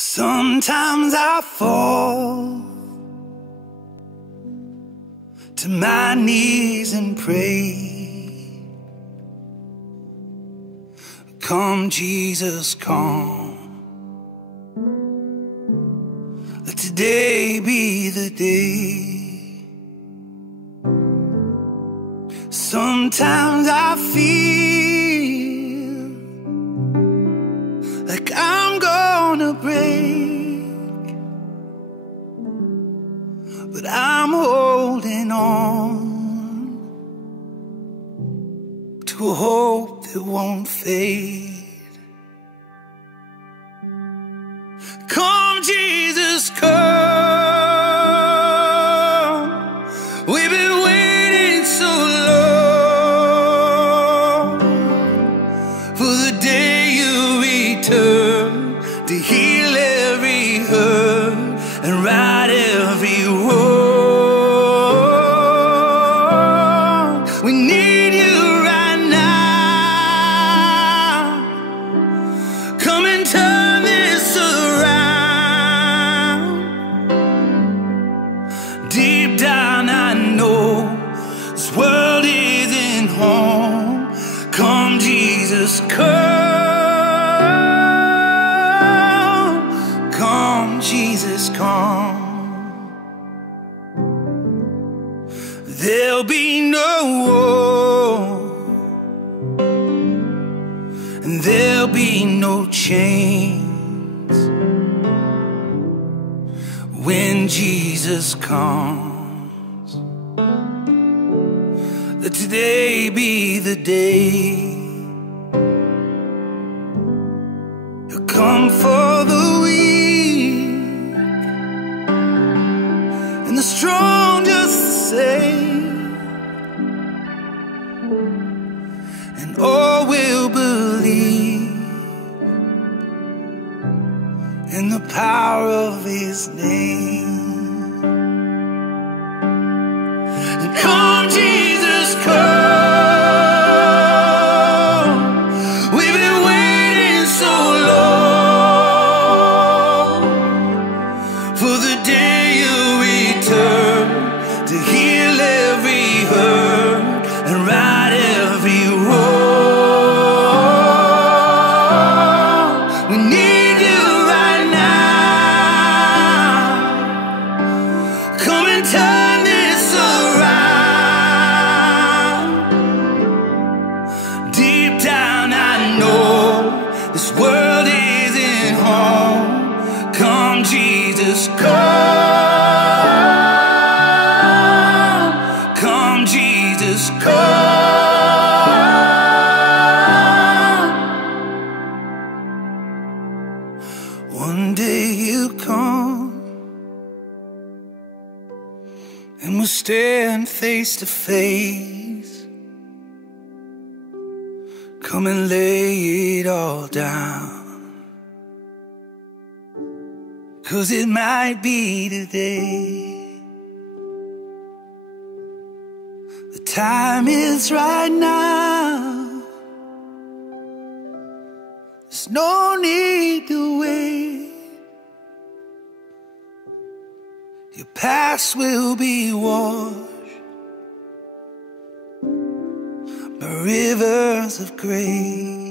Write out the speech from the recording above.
Sometimes I fall to my knees and pray. Come, Jesus, come. Let today be the day. Sometimes I feel like I'm gonna break, but I'm holding on to a hope that won't fade. Come, Jesus, come. We've been waiting so long for the day you return to heal every hurt and right every wrong. We need you right now. Come and turn this around. Deep down I know this world isn't home. Come, Jesus, come. Come, Jesus, come. There'll be no war, and there'll be no chains when Jesus comes. Let today be the day. He'll come for the weak and the strong just the same, and all will believe in the power of His name. And come, Jesus, come. We've been waiting so long for the day you return to heal every hurt and right every wrong. We need you right now. Come and turn this around. Deep down I know this world isn't home. Come, Jesus, come. Come, Jesus, come. One day you come and we'll stand face to face. Come and lay it all down, 'cause it might be today. The time is right now. There's no need to wait. Your past will be washed by rivers of grace.